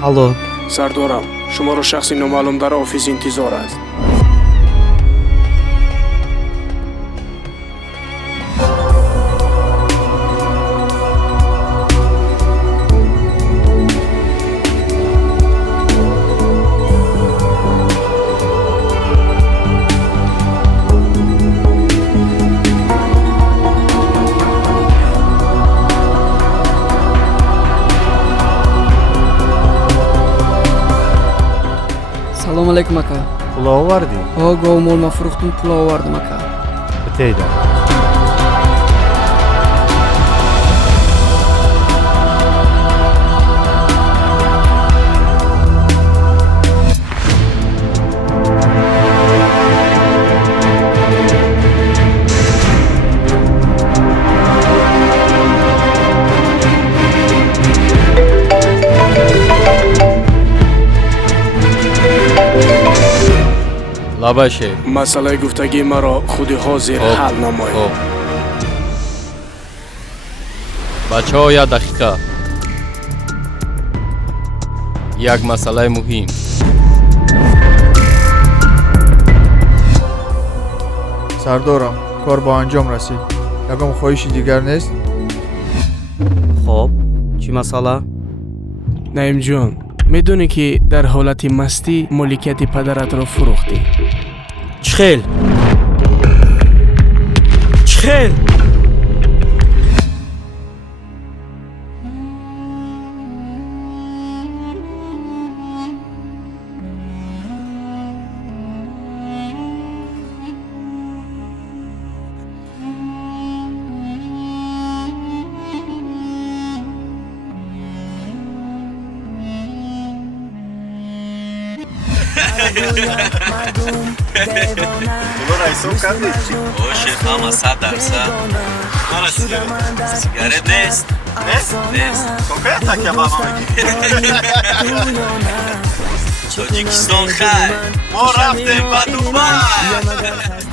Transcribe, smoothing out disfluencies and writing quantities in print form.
алло. сардорам, шуморо шахси номаълум дар офис интизор аст. Салом алейкум ака. Pul ovarding? Гов молма фурухтум, пул овардим ака. Biteydi. лабаше. масъалаи гуфтагии маро худи ҳозир ҳал намоед. бачаҳо як дақиқа. як масъалаи муҳим. сардорам, кор ба анҷом расид. Ягон хоҳиши дигар нест? хоб, чӣ масъала? наимҷон, медонӣ ки дар ҳолати мастӣ моликияти падаратро фурӯхтӣ. чӣ хел? чӣ хел? شیخ اما 100%. مالا سیگارت نیست؟ نیست. کوکایت تکیه با ما بگی. تاجیکستان خیر. ما رفتیم با دوبای.